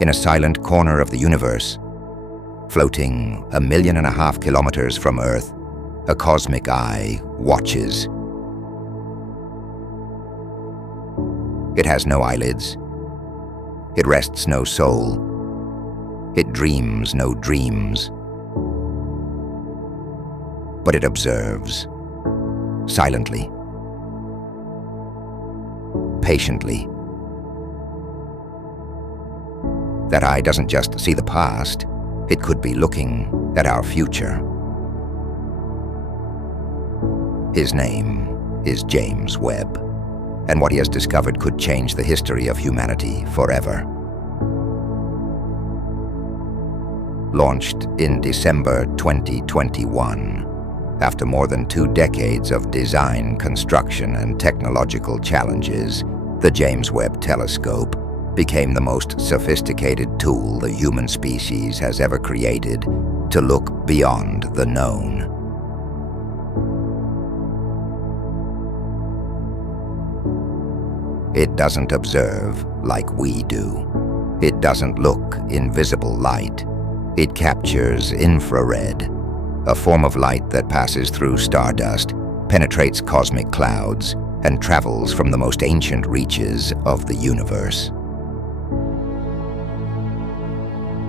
in a silent corner of the universe, floating 1.5 million kilometers from Earth, a cosmic eye watches. It has no eyelids. It rests no soul. It dreams no dreams. But it observes, silently, patiently. That eye doesn't just see the past, it could be looking at our future. His name is James Webb, and what he has discovered could change the history of humanity forever. Launched in December 2021, after more than 2 decades of design, construction, and technological challenges, the James Webb Telescope became the most sophisticated tool the human species has ever created to look beyond the known. It doesn't observe like we do. It doesn't look invisible light. It captures infrared, a form of light that passes through stardust, penetrates cosmic clouds, and travels from the most ancient reaches of the universe.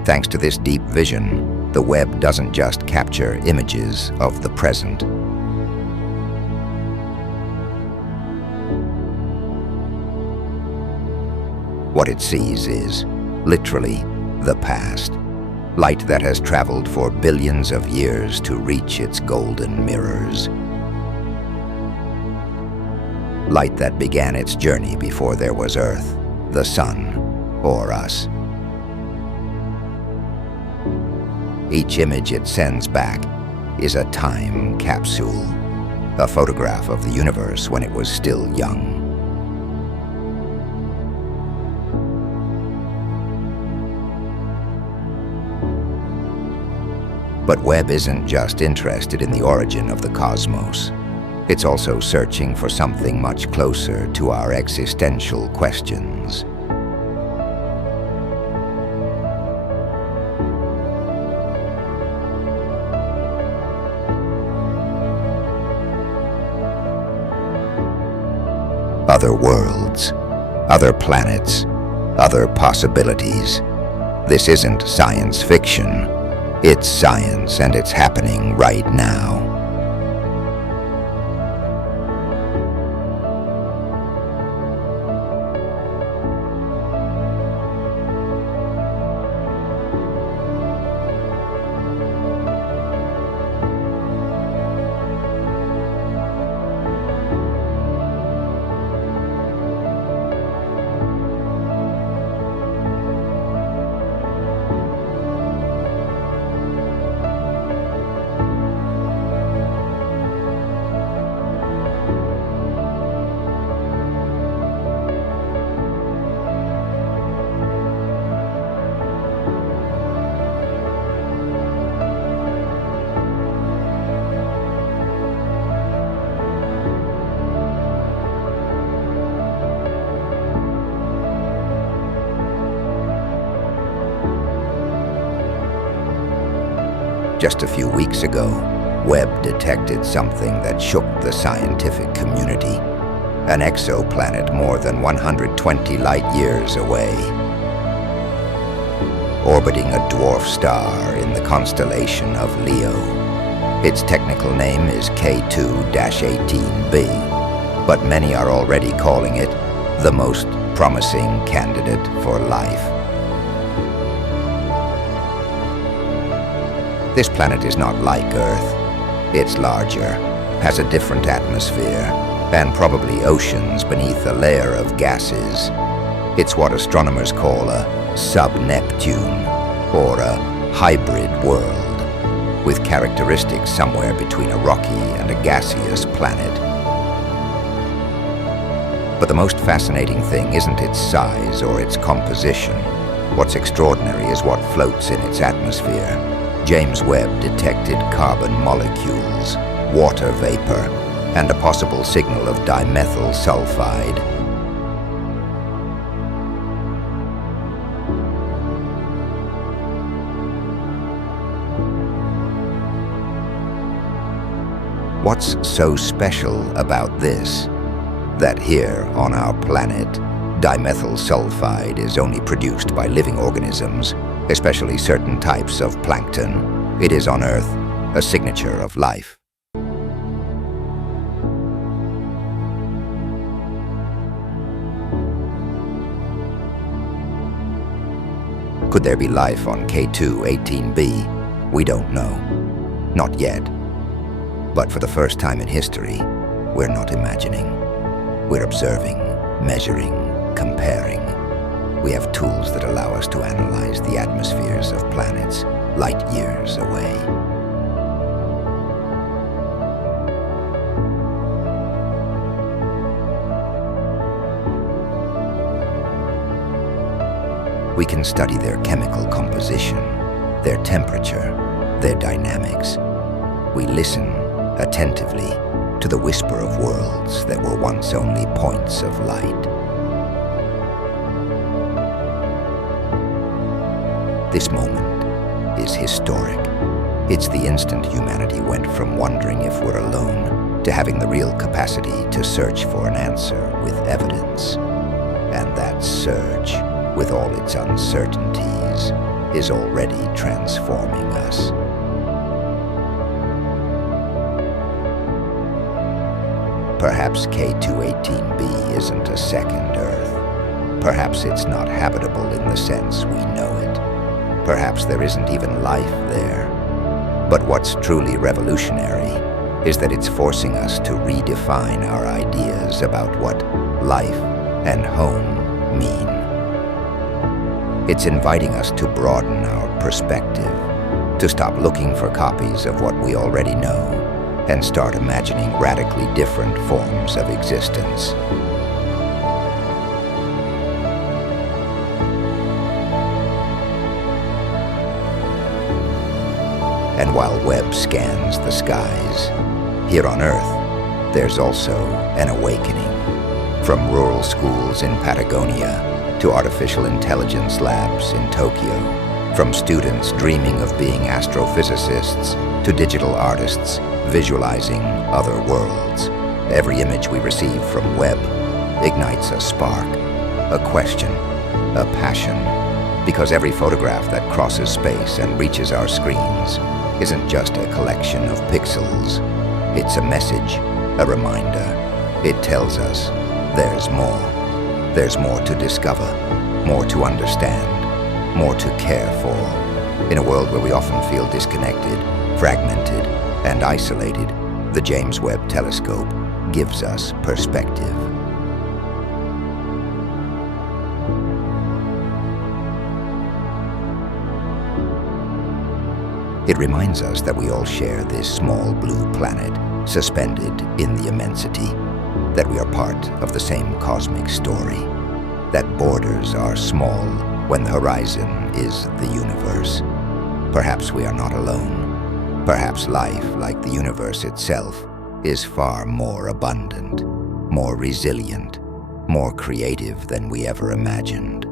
Thanks to this deep vision, the Webb doesn't just capture images of the present. What it sees is, literally, the past. Light that has traveled for billions of years to reach its golden mirrors. Light that began its journey before there was Earth, the Sun, or us. Each image it sends back is a time capsule, a photograph of the universe when it was still young. But Webb isn't just interested in the origin of the cosmos. It's also searching for something much closer to our existential questions. Other worlds, other planets, other possibilities. This isn't science fiction. It's science, and it's happening right now. Just a few weeks ago, Webb detected something that shook the scientific community. An exoplanet more than 120 light-years away, orbiting a dwarf star in the constellation of Leo. Its technical name is K2-18b, but many are already calling it the most promising candidate for life. This planet is not like Earth. It's larger, has a different atmosphere, and probably oceans beneath a layer of gases. It's what astronomers call a sub-Neptune, or a hybrid world, with characteristics somewhere between a rocky and a gaseous planet. But the most fascinating thing isn't its size or its composition. What's extraordinary is what floats in its atmosphere. James Webb detected carbon molecules, water vapor, and a possible signal of dimethyl sulfide. What's so special about this? That here on our planet, dimethyl sulfide is only produced by living organisms, especially certain types of plankton. It is on Earth a signature of life. Could there be life on K2-18b? We don't know. Not yet. But for the first time in history, we're not imagining. We're observing, measuring, comparing. We have tools that allow us to analyze the atmospheres of planets light years away. We can study their chemical composition, their temperature, their dynamics. We listen attentively to the whisper of worlds that were once only points of light. This moment is historic. It's the instant humanity went from wondering if we're alone to having the real capacity to search for an answer with evidence. And that search, with all its uncertainties, is already transforming us. Perhaps K2-18b isn't a second Earth. Perhaps it's not habitable in the sense we know it. Perhaps there isn't even life there. But what's truly revolutionary is that it's forcing us to redefine our ideas about what life and home mean. It's inviting us to broaden our perspective, to stop looking for copies of what we already know, and start imagining radically different forms of existence. And while Webb scans the skies, here on Earth, there's also an awakening. From rural schools in Patagonia to artificial intelligence labs in Tokyo, from students dreaming of being astrophysicists to digital artists visualizing other worlds, every image we receive from Webb ignites a spark, a question, a passion, because every photograph that crosses space and reaches our screens isn't just a collection of pixels. It's a message, a reminder. It tells us there's more. There's more to discover, more to understand, more to care for. In a world where we often feel disconnected, fragmented, and isolated, the James Webb Telescope gives us perspective. It reminds us that we all share this small blue planet, suspended in the immensity, that we are part of the same cosmic story, that borders are small when the horizon is the universe. Perhaps we are not alone. Perhaps life, like the universe itself, is far more abundant, more resilient, more creative than we ever imagined.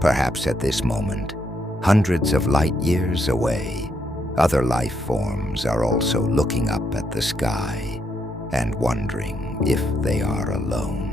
Perhaps at this moment, hundreds of light years away, other life forms are also looking up at the sky and wondering if they are alone.